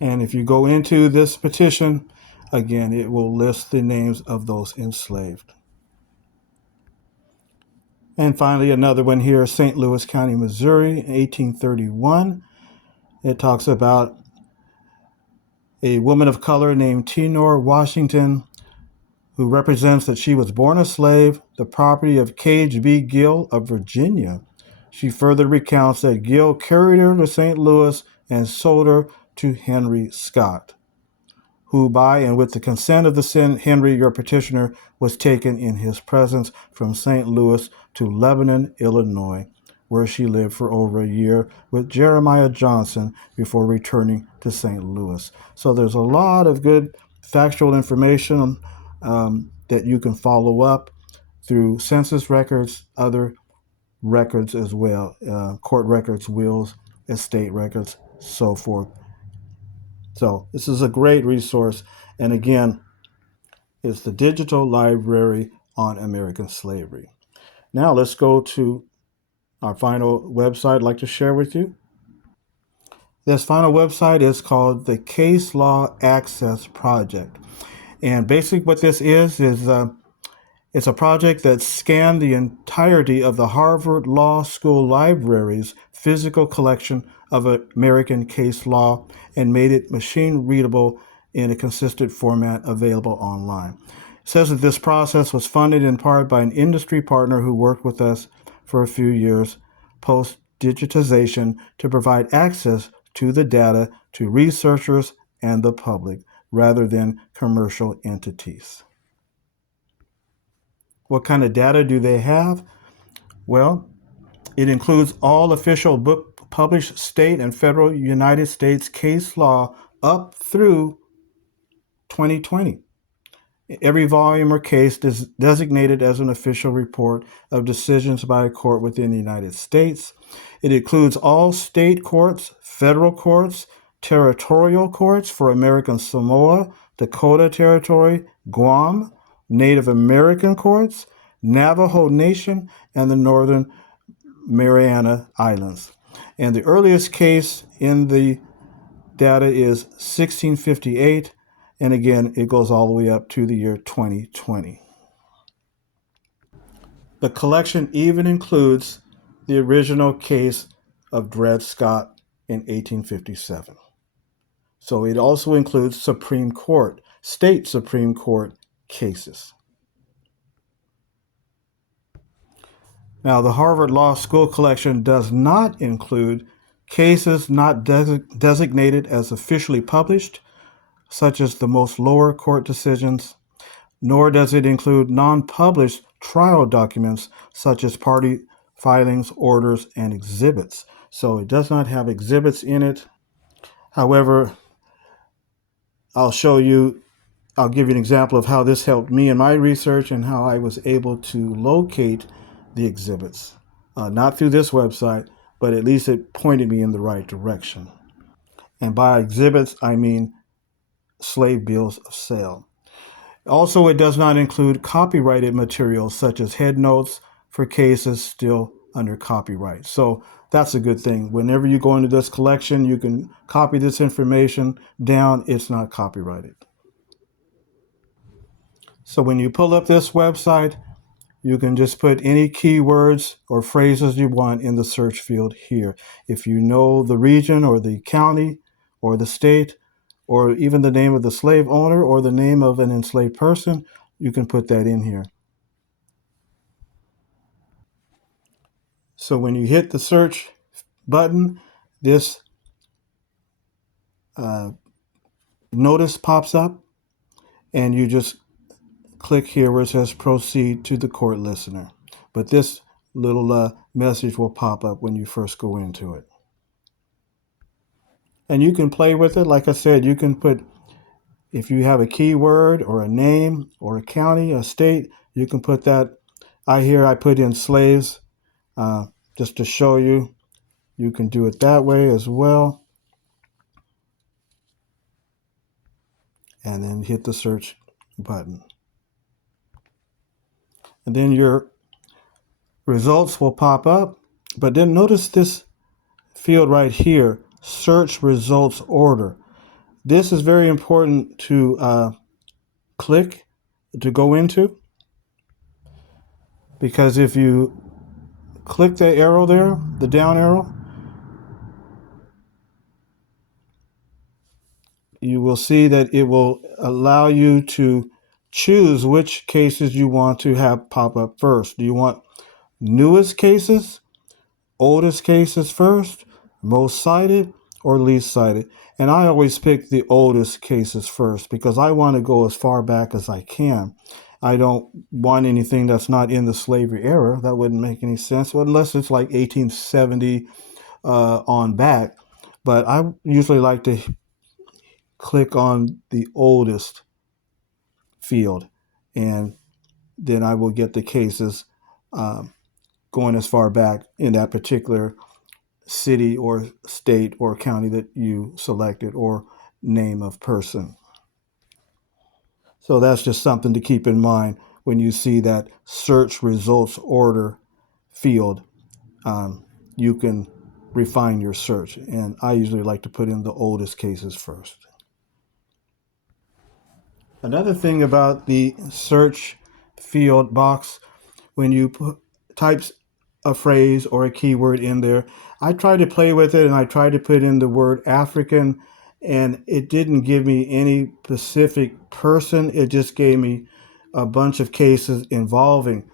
And if you go into this petition, again, it will list the names of those enslaved. And finally, another one here, St. Louis County, Missouri, 1831. It talks about a woman of color named Tenor Washington, who represents that she was born a slave, the property of Cage B. Gill of Virginia. She further recounts that Gill carried her to St. Louis and sold her to Henry Scott, who by and with the consent of the said Henry, your petitioner, was taken in his presence from St. Louis to Lebanon, Illinois, where she lived for over a year with Jeremiah Johnson before returning to St. Louis. So there's a lot of good factual information that you can follow up through census records, other records as well, court records, wills, estate records, so forth. So this is a great resource. And again, it's the Digital Library on American Slavery. Now let's go to our final website I'd like to share with you. This final website is called the Case Law Access Project. And basically what this is it's a project that scanned the entirety of the Harvard Law School Library's physical collection of American case law and made it machine readable in a consistent format available online. It says that this process was funded in part by an industry partner who worked with us for a few years post-digitization to provide access to the data to researchers and the public rather than commercial entities. What kind of data do they have? Well, it includes all official book published state and federal United States case law up through 2020. Every volume or case is designated as an official report of decisions by a court within the United States. It includes all state courts, federal courts, territorial courts for American Samoa, Dakota Territory, Guam, Native American courts, Navajo Nation, and the Northern Mariana Islands. And the earliest case in the data is 1658, and again, it goes all the way up to the year 2020. The collection even includes the original case of Dred Scott in 1857. So it also includes Supreme Court, state Supreme Court cases. Now, the Harvard Law School collection does not include cases not designated as officially published, such as the most lower court decisions, nor does it include non-published trial documents, such as party filings, orders, and exhibits. So it does not have exhibits in it. However, I'll give you an example of how this helped me in my research and how I was able to locate the exhibits. Not through this website, but at least it pointed me in the right direction. And by exhibits, I mean slave bills of sale. Also, it does not include copyrighted materials such as headnotes for cases still under copyright. So that's a good thing. Whenever you go into this collection, you can copy this information down. It's not copyrighted. So when you pull up this website, you can just put any keywords or phrases you want in the search field here. If you know the region or the county or the state, or even the name of the slave owner or the name of an enslaved person, you can put that in here. So when you hit the search button, this notice pops up, and you just click here where it says proceed to the court listener. But this little message will pop up when you first go into it. And you can play with it. Like I said, you can put, if you have a keyword or a name or a county, a state, you can put that. I put in slaves just to show you. You can do it that way as well. And then hit the search button. And then your results will pop up. But then notice this field right here, search results order. this is very important to click to go into, because if you click the arrow there, the down arrow, you will see that it will allow you to choose which cases you want to have pop up first. Do you want newest cases, oldest cases first, most cited, or least cited? And I always pick the oldest cases first because I want to go as far back as I can. I don't want anything that's not in the slavery era. That wouldn't make any sense, well, unless it's like 1870 on back. But I usually like to click on the oldest field, and then I will get the cases um, going as far back in that particular city or state or county that you selected, or name of person. So that's just something to keep in mind when you see that search results order field. You can refine your search, and I usually like to put in the oldest cases first. Another thing about the search field box, when you types a phrase or a keyword in there, I tried to play with it and I tried to put in the word African, and it didn't give me any specific person. It just gave me a bunch of cases involving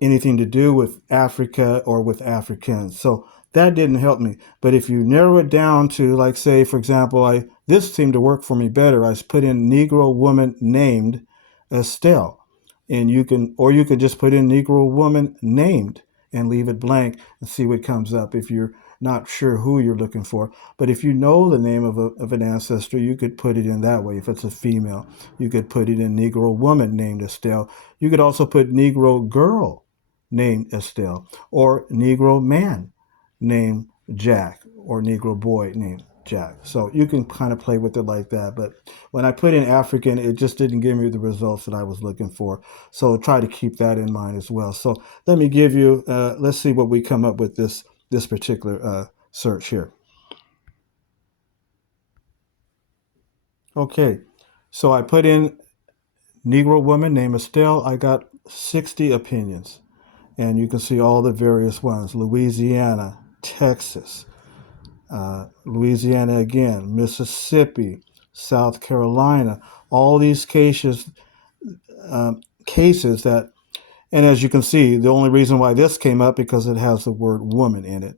anything to do with Africa or with Africans. So that didn't help me. But if you narrow it down to, like, say, for example, this seemed to work for me better. I put in Negro woman named Estelle. And you can just put in Negro woman named and leave it blank and see what comes up if you're not sure who you're looking for. But if you know the name of an ancestor, you could put it in that way. If it's a female, you could put it in Negro woman named Estelle. You could also put Negro girl named Estelle, or Negro man named Jack, or Negro boy named Jack. So you can kind of play with it like that. But when I put in African, it just didn't give me the results that I was looking for. So try to keep that in mind as well. So let me give you, let's see what we come up with this particular search here. Okay, so I put in Negro woman named Estelle. I got 60 opinions. And you can see all the various ones: Louisiana, Texas, Louisiana again, Mississippi, South Carolina. All these cases that, and as you can see, the only reason why this came up because it has the word woman in it,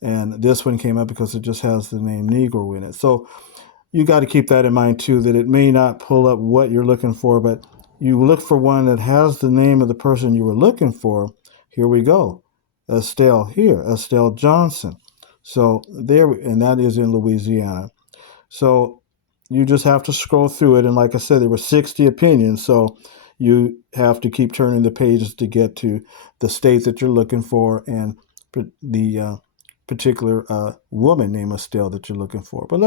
and this one came up because it just has the name Negro in it. So you got to keep that in mind too, that it may not pull up what you're looking for, but you look for one that has the name of the person you were looking for. Here we go. Estelle here, Estelle Johnson. So there, and that is in Louisiana. So you just have to scroll through it. And like I said, there were 60 opinions. So you have to keep turning the pages to get to the state that you're looking for and the particular woman named Estelle that you're looking for. But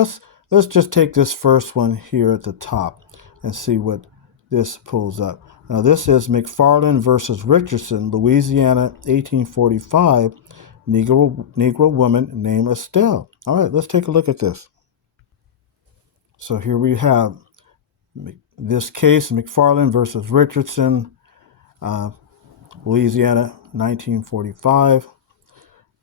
let's just take this first one here at the top and see what this pulls up. Now this is McFarland versus Richardson, Louisiana, 1845. Negro woman named Estelle. All right, let's take a look at this. So here we have this case, McFarland versus Richardson, Louisiana, 1945.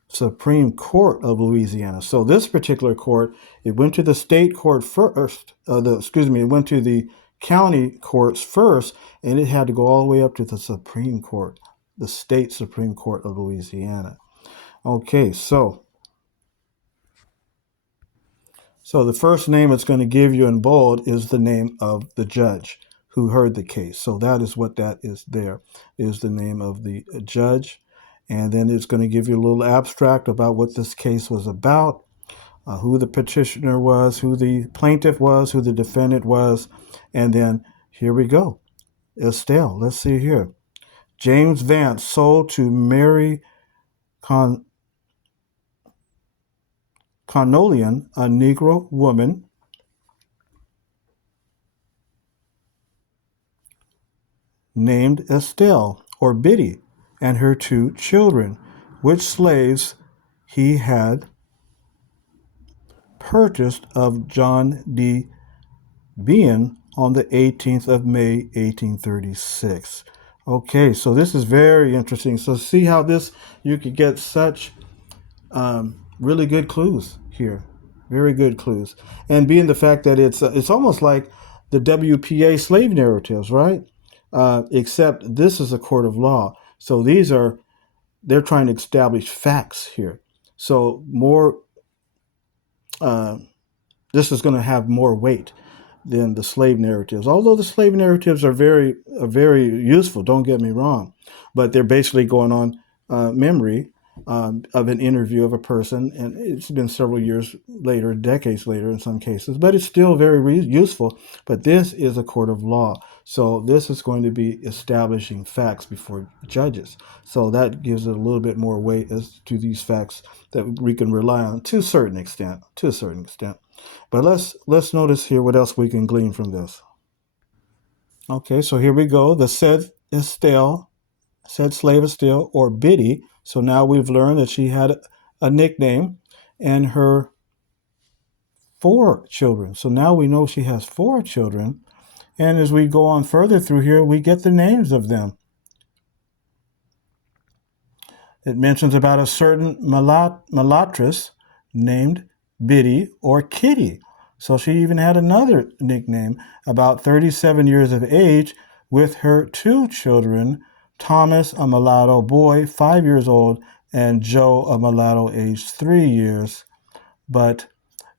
Supreme Court of Louisiana. So this particular court, it went to the state court first. It went to the county courts first, and it had to go all the way up to the Supreme Court, the state Supreme Court of Louisiana. Okay, so the first name it's going to give you in bold is the name of the judge who heard the case. So that is what that is there, is the name of the judge. And then it's going to give you a little abstract about what this case was about, who the petitioner was, who the plaintiff was, who the defendant was. And then here we go. Estelle, let's see here. James Vance sold to Mary Connollian, a Negro woman named Estelle, or Biddy, and her 2 children, which slaves he had purchased of John D. being on the 18th of May, 1836. Okay, so this is very interesting. So see how this, you could get such really good clues here. Very good clues. And being the fact that it's almost like the WPA slave narratives, right? Except this is a court of law. So they're trying to establish facts here. So more, uh, this is going to have more weight than the slave narratives. Although the slave narratives are very useful, don't get me wrong, but they're basically going on memory of an interview of a person, and it's been several years later, decades later in some cases, but it's still very useful. But this is a court of law, so this is going to be establishing facts before judges. So that gives it a little bit more weight as to these facts that we can rely on to a certain extent. To a certain extent. But let's notice here what else we can glean from this. Okay, so here we go. The said slave Estelle, or Biddy. So now we've learned that she had a nickname and her 4 children. So now we know she has 4 children. And as we go on further through here, we get the names of them. It mentions about a certain mulattress named Biddy or Kitty. So she even had another nickname, about 37 years of age, with her 2 children, Thomas, a mulatto boy, 5 years old, and Joe, a mulatto aged 3 years, but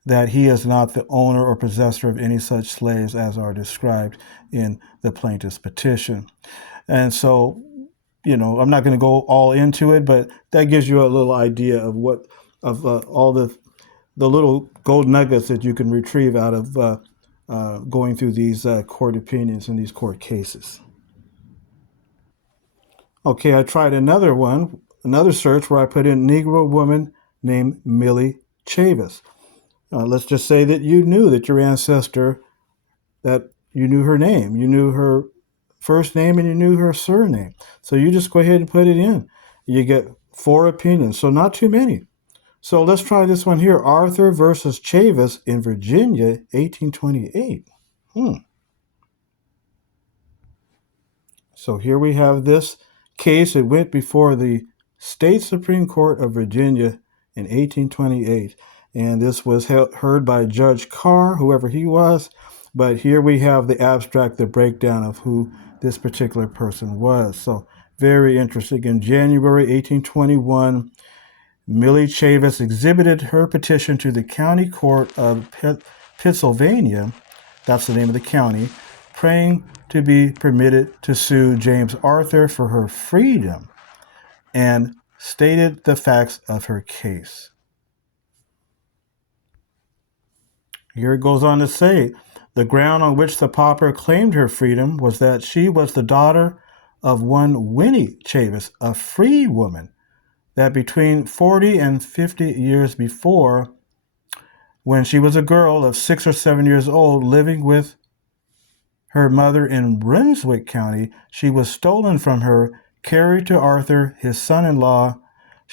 that he is not the owner or possessor of any such slaves as are described in the plaintiff's petition. And so, I'm not going to go all into it, but that gives you a little idea of all the little gold nuggets that you can retrieve out of going through these court opinions and these court cases. Okay, I tried another search where I put in Negro woman named Millie Chavis. Let's just say that you knew that your ancestor, that you knew her name, you knew her first name, and you knew her surname. So you just go ahead and put it in. You get 4 opinions, so not too many. So let's try this one here. Arthur versus Chavis in Virginia, 1828. So here we have this case. It went before the State Supreme Court of Virginia in 1828. And this was heard by Judge Carr, whoever he was. But here we have the abstract, the breakdown of who this particular person was. So very interesting. In January 1821, Millie Chavis exhibited her petition to the County Court of Pennsylvania, that's the name of the county, praying to be permitted to sue James Arthur for her freedom, and stated the facts of her case. Here it goes on to say, the ground on which the pauper claimed her freedom was that she was the daughter of one Winnie Chavis, a free woman, that between 40 and 50 years before, when she was a girl of 6 or 7 years old living with her mother in Brunswick County, she was stolen from her, carried to Arthur, his son-in-law,